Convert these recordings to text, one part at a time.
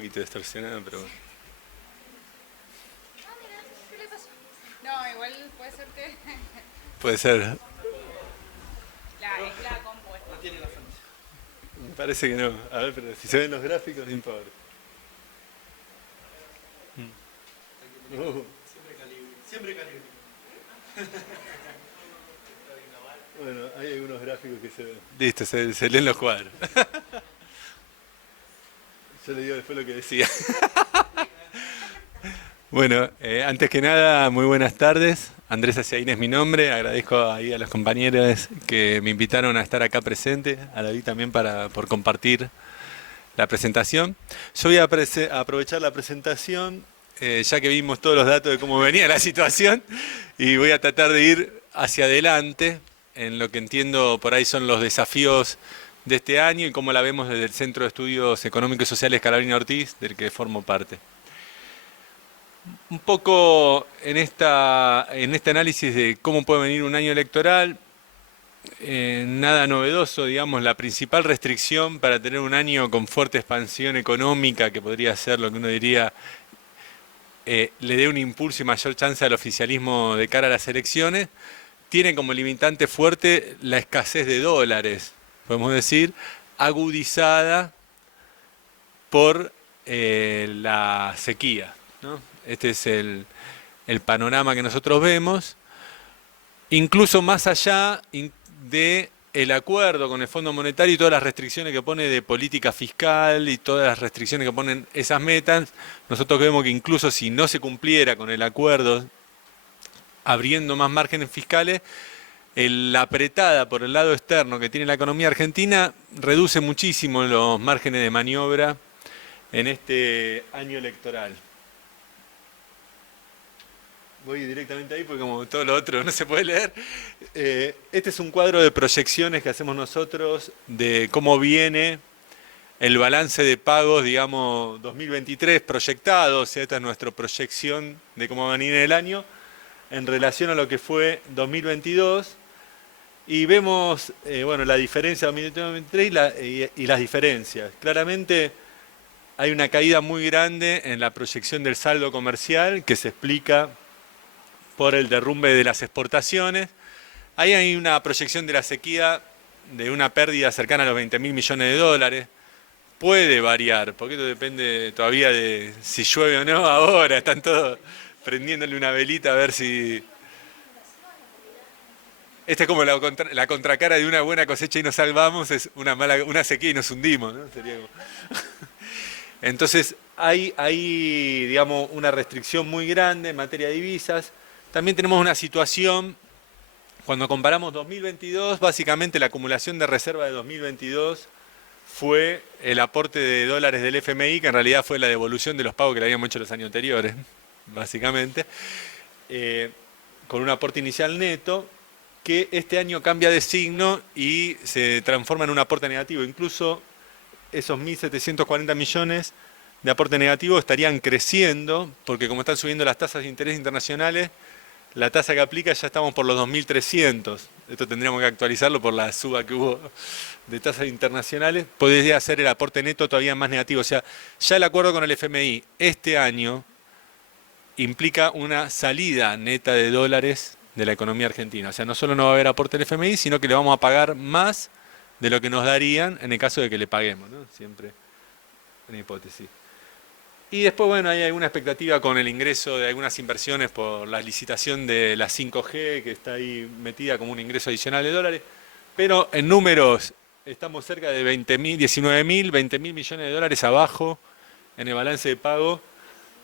poquito distorsionado, pero bueno. Ah, mira, ¿qué le pasó? No, igual puede ser que Puede ser. es la compuesta. Me parece que no. A ver, pero si se ven los gráficos, no importa. Uh, Siempre calibre. bueno, hay algunos gráficos que se ven. Listo, se leen los cuadros. Yo le digo después lo que decía. Bueno, antes que nada, muy buenas tardes. Andrés Aciaín es mi nombre. Agradezco ahí a los compañeros que me invitaron a estar acá presente, a David también por compartir la presentación. Yo voy a aprovechar la presentación, ya que vimos todos los datos de cómo venía la situación, y voy a tratar de ir hacia adelante en lo que entiendo por ahí son los desafíos de este año y cómo la vemos desde el Centro de Estudios Económicos y Sociales Carolina Ortiz, del que formo parte. Un poco en este análisis de cómo puede venir un año electoral, nada novedoso, digamos, la principal restricción para tener un año con fuerte expansión económica, que podría ser lo que uno diría, le dé un impulso y mayor chance al oficialismo de cara a las elecciones, tiene como limitante fuerte la escasez de dólares, podemos decir, agudizada por la sequía, ¿no? Este es el panorama que nosotros vemos, incluso más allá de el acuerdo con el Fondo Monetario y todas las restricciones que pone de política fiscal y todas las restricciones que ponen esas metas, nosotros vemos que incluso si no se cumpliera con el acuerdo, abriendo más márgenes fiscales, la apretada por el lado externo que tiene la economía argentina reduce muchísimo los márgenes de maniobra en este año electoral. Voy directamente ahí porque como todo lo otro no se puede leer. Este es un cuadro de proyecciones que hacemos nosotros de cómo viene el balance de pagos, digamos, 2023 proyectado, o sea, esta es nuestra proyección de cómo va a venir el año en relación a lo que fue 2022 y vemos bueno, la diferencia de 2023 y las diferencias. Claramente hay una caída muy grande en la proyección del saldo comercial que se explica por el derrumbe de las exportaciones. Ahí hay una proyección de la sequía de una pérdida cercana a los 20.000 millones de dólares. Puede variar, porque esto depende todavía de si llueve o no ahora. Están todos prendiéndole una velita a ver si... Esta es como la contracara de una buena cosecha y nos salvamos, es una sequía y nos hundimos, ¿no? Sería como... Entonces hay, digamos, una restricción muy grande en materia de divisas. También tenemos una situación, cuando comparamos 2022, básicamente la acumulación de reserva de 2022 fue el aporte de dólares del FMI, que en realidad fue la devolución de los pagos que le habíamos hecho los años anteriores, básicamente, con un aporte inicial neto, que este año cambia de signo y se transforma en un aporte negativo. Incluso esos 1.740 millones de aporte negativo estarían creciendo, porque como están subiendo las tasas de interés internacionales, la tasa que aplica ya estamos por los 2.300. Esto tendríamos que actualizarlo por la suba que hubo de tasas internacionales. Podría ser el aporte neto todavía más negativo. O sea, ya el acuerdo con el FMI este año implica una salida neta de dólares de la economía argentina. O sea, no solo no va a haber aporte del FMI, sino que le vamos a pagar más de lo que nos darían en el caso de que le paguemos, ¿no? Siempre una hipótesis. Y después, bueno, hay alguna expectativa con el ingreso de algunas inversiones por la licitación de la 5G, que está ahí metida como un ingreso adicional de dólares. Pero en números estamos cerca de 20.000, 19.000, 20.000 millones de dólares abajo en el balance de pago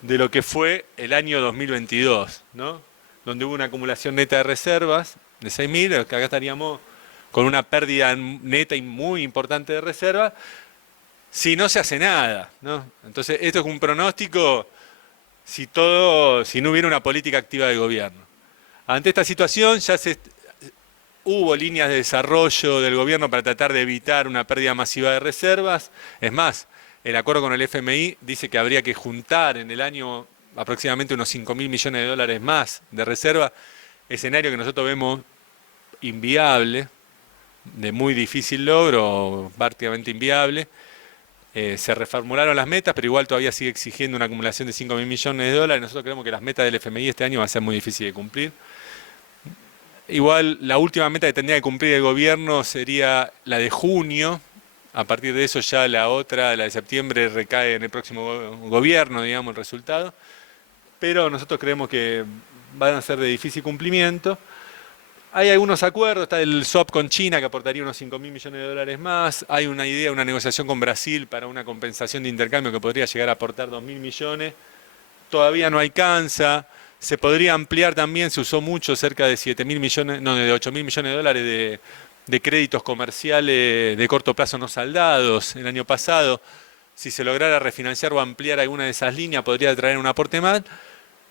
de lo que fue el año 2022, ¿no? Donde hubo una acumulación neta de reservas de 6.000, que acá estaríamos con una pérdida neta y muy importante de reservas, si no se hace nada, ¿no? Entonces, esto es un pronóstico si no hubiera una política activa del gobierno. Ante esta situación hubo líneas de desarrollo del gobierno para tratar de evitar una pérdida masiva de reservas. Es más, el acuerdo con el FMI dice que habría que juntar en el año aproximadamente unos 5.000 millones de dólares más de reserva, escenario que nosotros vemos inviable, de muy difícil logro, prácticamente inviable. Se reformularon las metas, pero igual todavía sigue exigiendo una acumulación de 5.000 millones de dólares. Nosotros creemos que las metas del FMI este año va a ser muy difícil de cumplir. Igual la última meta que tendría que cumplir el gobierno sería la de junio. A partir de eso ya la otra, la de septiembre, recae en el próximo gobierno, digamos, el resultado. Pero nosotros creemos que van a ser de difícil cumplimiento. Hay algunos acuerdos, está el swap con China que aportaría unos 5.000 millones de dólares más. Hay una idea, una negociación con Brasil para una compensación de intercambio que podría llegar a aportar 2.000 millones. Todavía no alcanza. Se podría ampliar también, se usó mucho, cerca de 7.000 millones, no, de 8.000 millones de dólares de créditos comerciales de corto plazo no saldados el año pasado. Si se lograra refinanciar o ampliar alguna de esas líneas, podría traer un aporte más.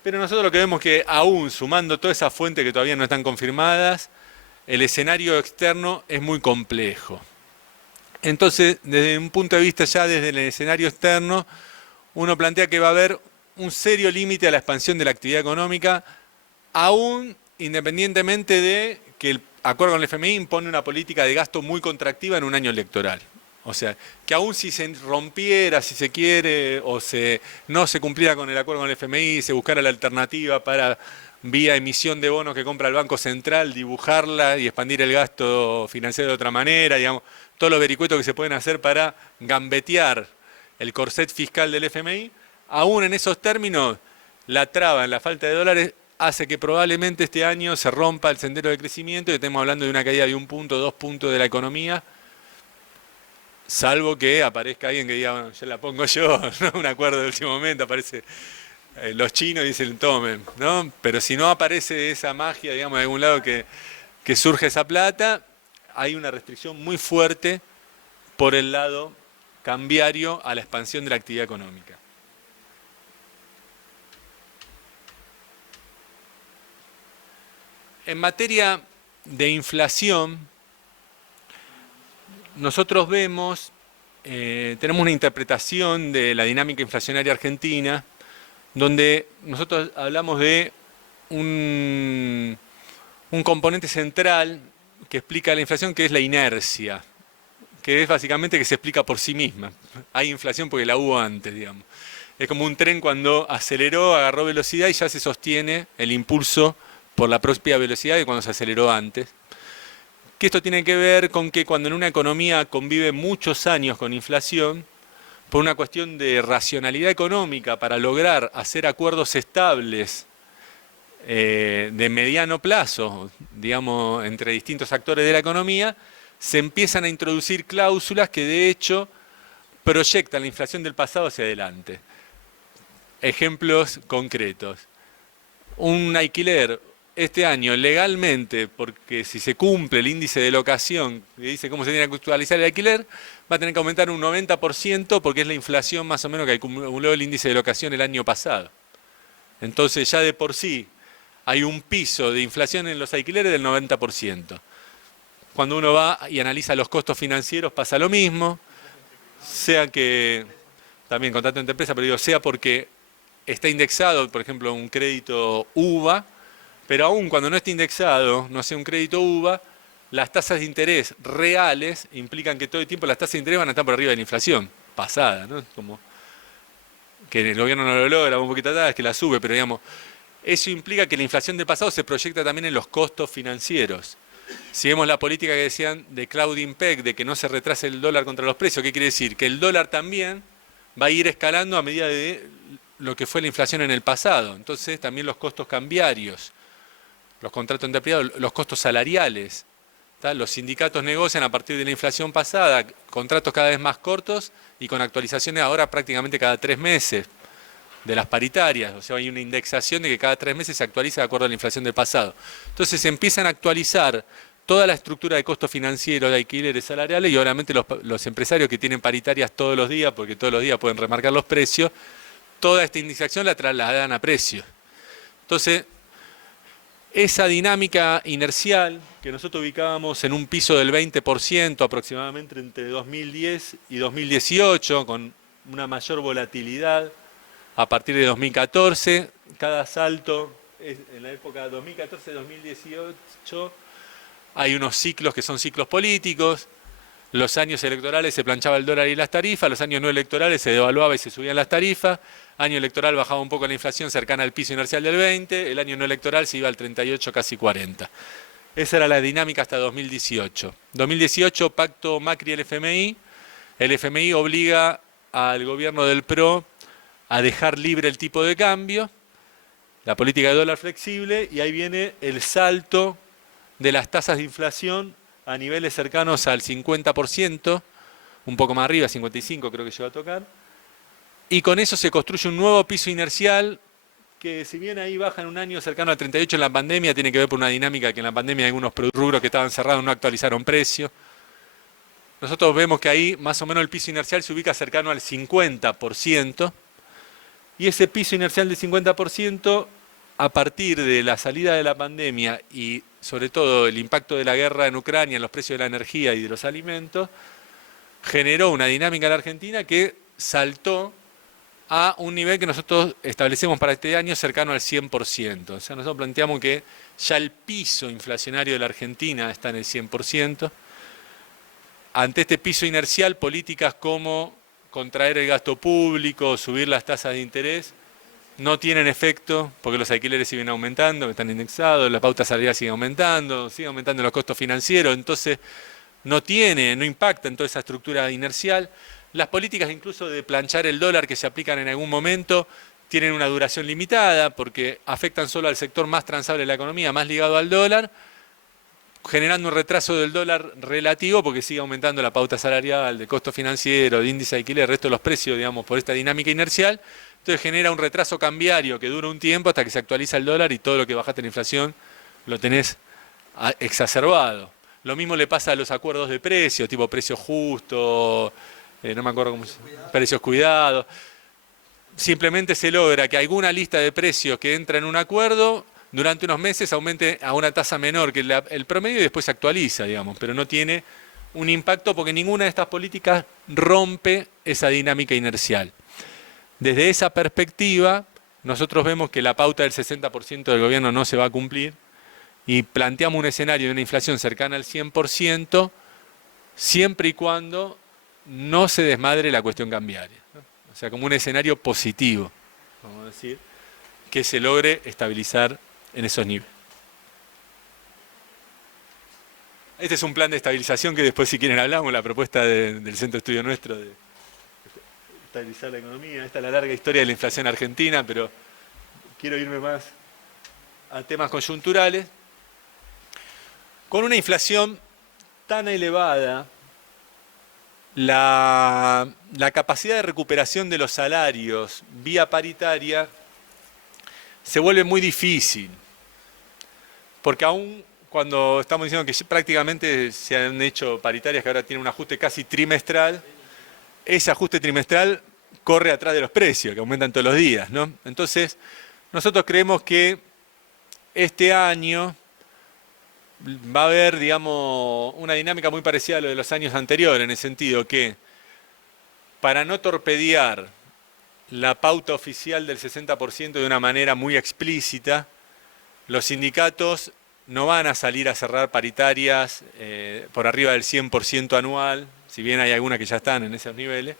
Pero nosotros lo que vemos que aún sumando todas esas fuentes que todavía no están confirmadas, el escenario externo es muy complejo. Entonces, desde un punto de vista ya desde el escenario externo, uno plantea que va a haber un serio límite a la expansión de la actividad económica, aún independientemente de que el acuerdo con el FMI impone una política de gasto muy contractiva en un año electoral. O sea, que aún si se rompiera, si se quiere, o no se cumpliera con el acuerdo con el FMI, se buscara la alternativa para, vía emisión de bonos que compra el Banco Central, dibujarla y expandir el gasto financiero de otra manera, digamos, todos los vericuetos que se pueden hacer para gambetear el corset fiscal del FMI, aún en esos términos, la traba en la falta de dólares hace que probablemente este año se rompa el sendero de crecimiento y estemos hablando de una caída de 1 punto, 2 puntos de la economía, salvo que aparezca alguien que diga, bueno, ya la pongo yo, ¿no? Un acuerdo de último momento, aparece los chinos y dicen, tomen, ¿no? Pero si no aparece esa magia, digamos, de algún lado que surge esa plata, hay una restricción muy fuerte por el lado cambiario a la expansión de la actividad económica. En materia de inflación, nosotros vemos, tenemos una interpretación de la dinámica inflacionaria argentina, donde nosotros hablamos de un componente central que explica la inflación, que es la inercia, que es básicamente que se explica por sí misma. Hay inflación porque la hubo antes, digamos. Es como un tren cuando aceleró, agarró velocidad y ya se sostiene el impulso por la propia velocidad de cuando se aceleró antes. Que esto tiene que ver con que cuando en una economía convive muchos años con inflación, por una cuestión de racionalidad económica para lograr hacer acuerdos estables de mediano plazo, digamos, entre distintos actores de la economía, se empiezan a introducir cláusulas que de hecho proyectan la inflación del pasado hacia adelante. Ejemplos concretos. Un alquiler este año legalmente, porque si se cumple el índice de locación que dice cómo se tiene que actualizar el alquiler, va a tener que aumentar un 90% porque es la inflación más o menos que acumuló el índice de locación el año pasado. Entonces ya de por sí hay un piso de inflación en los alquileres del 90%. Cuando uno va y analiza los costos financieros pasa lo mismo, sea que, también contrato entre empresas, pero digo, sea porque está indexado, por ejemplo, un crédito UVA, pero aún cuando no esté indexado, no sea un crédito UVA, las tasas de interés reales implican que todo el tiempo las tasas de interés van a estar por arriba de la inflación pasada, ¿no? Como que el gobierno no lo logra, un poquito atrás, que la sube, pero digamos, eso implica que la inflación del pasado se proyecta también en los costos financieros. Si vemos la política que decían de Claudine Pegg, de que no se retrase el dólar contra los precios, ¿qué quiere decir? Que el dólar también va a ir escalando a medida de lo que fue la inflación en el pasado. Entonces también los costos cambiarios, los contratos entre privados, los costos salariales. Los sindicatos negocian a partir de la inflación pasada contratos cada vez más cortos y con actualizaciones ahora prácticamente cada 3 meses de las paritarias. O sea, hay una indexación de que cada 3 meses se actualiza de acuerdo a la inflación del pasado. Entonces se empiezan a actualizar toda la estructura de costos financieros, de alquileres salariales y obviamente los empresarios que tienen paritarias todos los días, porque todos los días pueden remarcar los precios, toda esta indexación la trasladan a precios. Entonces, esa dinámica inercial que nosotros ubicábamos en un piso del 20% aproximadamente entre 2010 y 2018, con una mayor volatilidad a partir de 2014, cada salto en la época 2014-2018 hay unos ciclos que son ciclos políticos, Los años electorales se planchaba el dólar y las tarifas, los años no electorales se devaluaba y se subían las tarifas, año electoral bajaba un poco la inflación cercana al piso inercial del 20, el año no electoral se iba al 38, casi 40. Esa era la dinámica hasta 2018. 2018, pacto Macri-el FMI. El FMI obliga al gobierno del PRO a dejar libre el tipo de cambio, la política de dólar flexible, y ahí viene el salto de las tasas de inflación a niveles cercanos al 50%, un poco más arriba, 55 creo que llegó a tocar, y con eso se construye un nuevo piso inercial que, si bien ahí baja en un año cercano al 38 en la pandemia, tiene que ver por una dinámica que en la pandemia algunos rubros que estaban cerrados no actualizaron precio. Nosotros vemos que ahí más o menos el piso inercial se ubica cercano al 50%, y ese piso inercial del 50%, a partir de la salida de la pandemia y sobre todo el impacto de la guerra en Ucrania en los precios de la energía y de los alimentos, generó una dinámica en la Argentina que saltó a un nivel que nosotros establecemos para este año cercano al 100%. O sea, nosotros planteamos que ya el piso inflacionario de la Argentina está en el 100%. Ante este piso inercial, políticas como contraer el gasto público, subir las tasas de interés, no tienen efecto porque los alquileres siguen aumentando, están indexados, la pauta salarial sigue aumentando los costos financieros, entonces no impacta en toda esa estructura inercial. Las políticas incluso de planchar el dólar que se aplican en algún momento tienen una duración limitada porque afectan solo al sector más transable de la economía, más ligado al dólar, generando un retraso del dólar relativo porque sigue aumentando la pauta salarial, de costo financiero, de índice de alquiler, el resto de los precios, digamos, por esta dinámica inercial. Entonces genera un retraso cambiario que dura un tiempo hasta que se actualiza el dólar y todo lo que bajaste en la inflación lo tenés exacerbado. Lo mismo le pasa a los acuerdos de precios, tipo precio justo, no me acuerdo cómo se llama, precios cuidados. Simplemente se logra que alguna lista de precios que entra en un acuerdo durante unos meses aumente a una tasa menor que el promedio y después se actualiza, digamos, pero no tiene un impacto porque ninguna de estas políticas rompe esa dinámica inercial. Desde esa perspectiva, nosotros vemos que la pauta del 60% del gobierno no se va a cumplir y planteamos un escenario de una inflación cercana al 100%, siempre y cuando no se desmadre la cuestión cambiaria, ¿no? O sea, como un escenario positivo, vamos a decir, que se logre estabilizar en esos niveles. Este es un plan de estabilización que después, si quieren, hablamos, la propuesta del centro de estudio nuestro de estabilizar la economía. Esta es la larga historia de la inflación argentina, pero quiero irme más a temas coyunturales. Con una inflación tan elevada, la capacidad de recuperación de los salarios vía paritaria se vuelve muy difícil, porque aún cuando estamos diciendo que prácticamente se han hecho paritarias que ahora tienen un ajuste casi trimestral, ese ajuste trimestral corre atrás de los precios, que aumentan todos los días, ¿no? Entonces, nosotros creemos que este año va a haber, digamos, una dinámica muy parecida a lo de los años anteriores, en el sentido que, para no torpedear la pauta oficial del 60% de una manera muy explícita, los sindicatos no van a salir a cerrar paritarias por arriba del 100% anual, si bien hay algunas que ya están en esos niveles,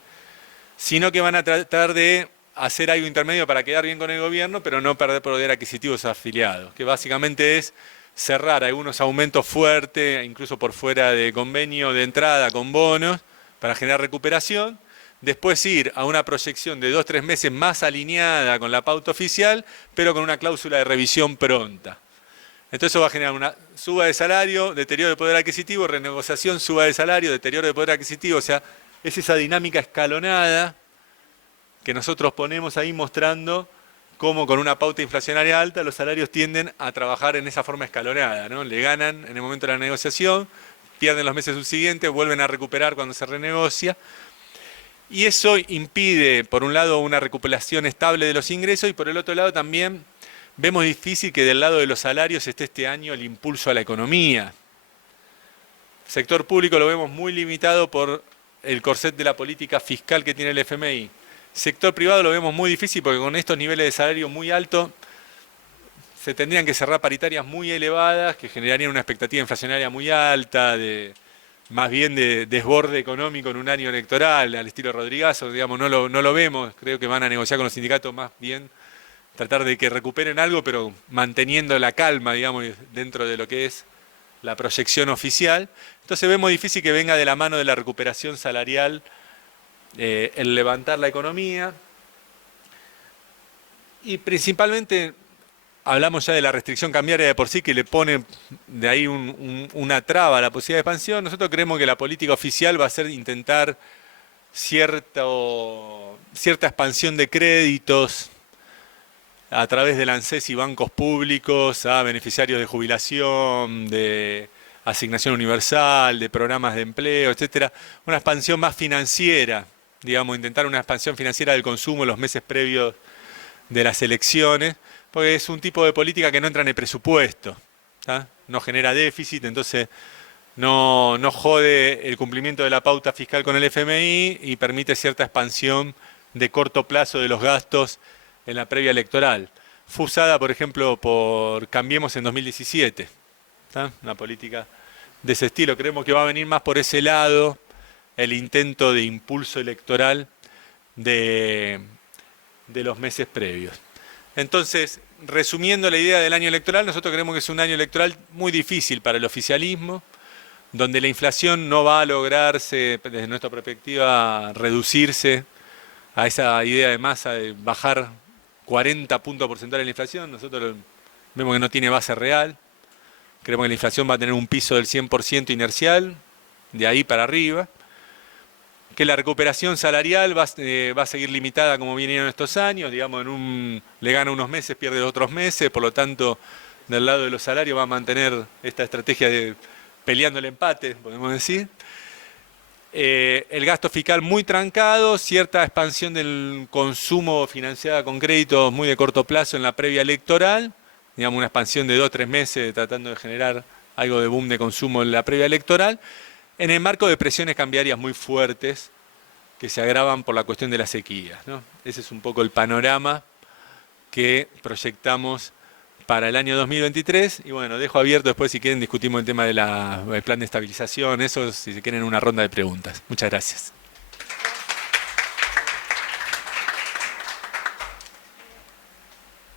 sino que van a tratar de hacer algo intermedio para quedar bien con el gobierno, pero no perder poder adquisitivo a sus afiliados, que básicamente es cerrar algunos aumentos fuertes, incluso por fuera de convenio de entrada con bonos, para generar recuperación, después ir a una proyección de 2-3 meses más alineada con la pauta oficial, pero con una cláusula de revisión pronta. Entonces eso va a generar una suba de salario, deterioro de poder adquisitivo, renegociación, suba de salario, deterioro de poder adquisitivo, o sea, es esa dinámica escalonada que nosotros ponemos ahí mostrando cómo con una pauta inflacionaria alta los salarios tienden a trabajar en esa forma escalonada, ¿no? Le ganan en el momento de la negociación, pierden los meses subsiguientes, vuelven a recuperar cuando se renegocia. Y eso impide, por un lado, una recuperación estable de los ingresos y por el otro lado también vemos difícil que del lado de los salarios esté este año el impulso a la economía. El sector público lo vemos muy limitado por el corset de la política fiscal que tiene el FMI. Sector privado lo vemos muy difícil porque con estos niveles de salario muy altos se tendrían que cerrar paritarias muy elevadas que generarían una expectativa inflacionaria muy alta, de más bien de desborde económico en un año electoral, al estilo Rodrigazo, digamos, no lo vemos, creo que van a negociar con los sindicatos más bien, tratar de que recuperen algo, pero manteniendo la calma, digamos, dentro de lo que es la proyección oficial. Entonces vemos difícil que venga de la mano de la recuperación salarial el levantar la economía. Y principalmente hablamos ya de la restricción cambiaria de por sí, que le pone de ahí una traba a la posibilidad de expansión. Nosotros creemos que la política oficial va a ser intentar cierta expansión de créditos a través del ANSES y bancos públicos a beneficiarios de jubilación, de asignación universal, de programas de empleo, etcétera. Una expansión más financiera, digamos, intentar una expansión financiera del consumo en los meses previos de las elecciones, porque es un tipo de política que no entra en el presupuesto, ¿tá? No genera déficit, entonces no jode el cumplimiento de la pauta fiscal con el FMI y permite cierta expansión de corto plazo de los gastos en la previa electoral. Fue usada, por ejemplo, por Cambiemos en 2017, ¿tá? Una política de ese estilo. Creemos que va a venir más por ese lado el intento de impulso electoral de los meses previos. Entonces, resumiendo la idea del año electoral, nosotros creemos que es un año electoral muy difícil para el oficialismo, donde la inflación no va a lograrse, desde nuestra perspectiva, reducirse a esa idea de masa de bajar 40 puntos porcentuales la inflación. Nosotros vemos que no tiene base real. Creemos que la inflación va a tener un piso del 100% inercial, de ahí para arriba. Que la recuperación salarial va a seguir limitada como vinieron estos años, digamos, le gana unos meses, pierde otros meses, por lo tanto, del lado de los salarios va a mantener esta estrategia de peleando el empate, podemos decir. El gasto fiscal muy trancado, cierta expansión del consumo financiada con créditos muy de corto plazo en la previa electoral, digamos una expansión de 2 o 3 meses tratando de generar algo de boom de consumo en la previa electoral, en el marco de presiones cambiarias muy fuertes que se agravan por la cuestión de las sequías, ¿no? Ese es un poco el panorama que proyectamos para el año 2023 y bueno, dejo abierto después si quieren discutimos el tema del plan de estabilización, eso si se quieren una ronda de preguntas. Muchas gracias.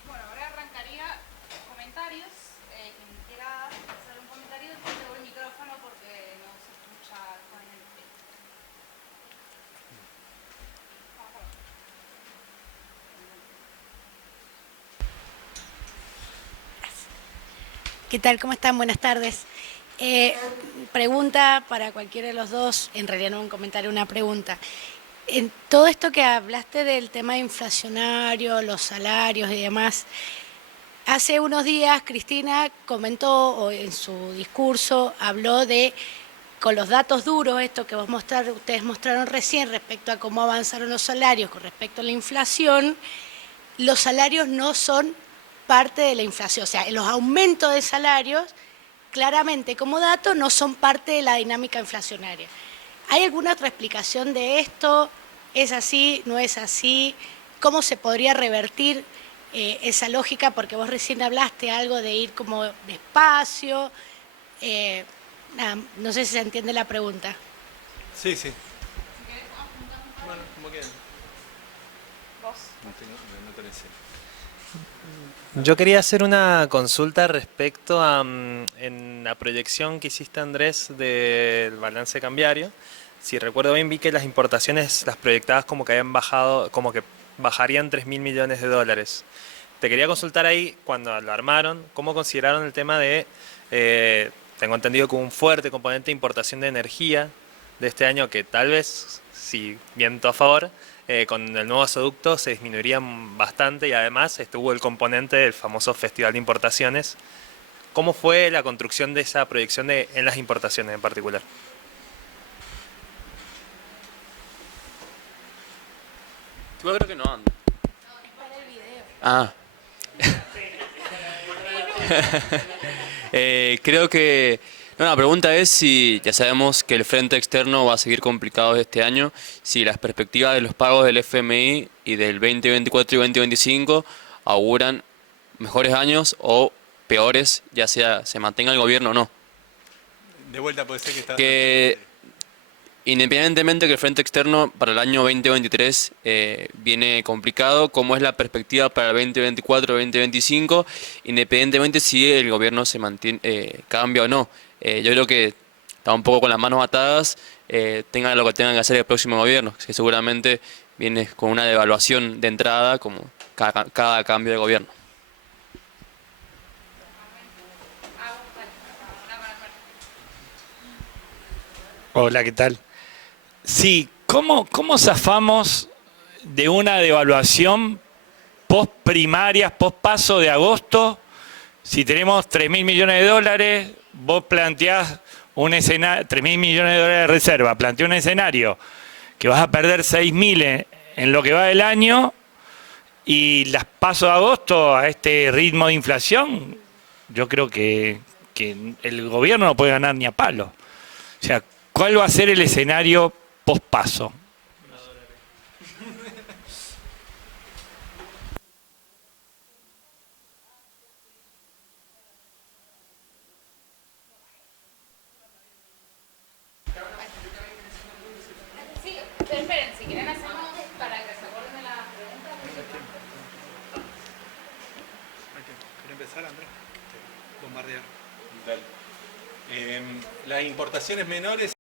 Bueno, ahora arrancaría comentarios. Quien quiera hacer un comentario, tengo el micrófono porque no se escucha con el... ¿Qué tal? ¿Cómo están? Buenas tardes. Pregunta para cualquiera de los dos, en realidad no un comentario, una pregunta. En todo esto que hablaste del tema inflacionario, los salarios y demás, hace unos días Cristina comentó, o en su discurso, habló de, con los datos duros, esto que ustedes mostraron recién respecto a cómo avanzaron los salarios con respecto a la inflación, los salarios no son parte de la inflación, o sea, los aumentos de salarios, claramente como dato, no son parte de la dinámica inflacionaria. ¿Hay alguna otra explicación de esto? ¿Es así? ¿No es así? ¿Cómo se podría revertir esa lógica? Porque vos recién hablaste algo de ir como despacio. Nada, no sé si se entiende la pregunta. Sí, sí. Si querés, apuntamos un par. Bueno, como quieran. Vos. No tenés. Yo quería hacer una consulta respecto a en la proyección que hiciste, Andrés, del balance cambiario. Si recuerdo bien, vi que las importaciones, las proyectadas como que habían bajado, como que bajarían 3.000 millones de dólares. Te quería consultar ahí, cuando lo armaron, ¿cómo consideraron el tema de, tengo entendido que un fuerte componente de importación de energía de este año, que tal vez, si viento a favor, con el nuevo gasoducto se disminuirían bastante y además estuvo el componente del famoso Festival de Importaciones. ¿Cómo fue la construcción de esa proyección en las importaciones en particular? Yo creo que no anda. Ah. Creo que... No, la pregunta es si ya sabemos que el frente externo va a seguir complicado este año, si las perspectivas de los pagos del FMI y del 2024 y 2025 auguran mejores años o peores, ya sea se mantenga el gobierno o no. De vuelta puede ser que está... Que Independientemente que el frente externo para el año 2023 viene complicado, como es la perspectiva para el 2024-2025, independientemente si el gobierno se mantiene, cambia o no. Yo creo que está un poco con las manos atadas, tengan lo que tengan que hacer el próximo gobierno, que seguramente viene con una devaluación de entrada como cada cambio de gobierno. Hola, ¿qué tal? Sí, ¿cómo zafamos de una devaluación post primarias, post paso de agosto? Si tenemos 3.000 millones de dólares, vos planteás un escenario, 3.000 millones de dólares de reserva, planteás un escenario que vas a perder 6.000 en lo que va del año y las paso de agosto a este ritmo de inflación, yo creo que el gobierno no puede ganar ni a palo. O sea, ¿cuál va a ser el escenario post-paso? Sí, pero esperen, si quieren hacemos para que se acuerden de la pregunta. ¿Quiere empezar, Andrés? Bombardear. Las importaciones menores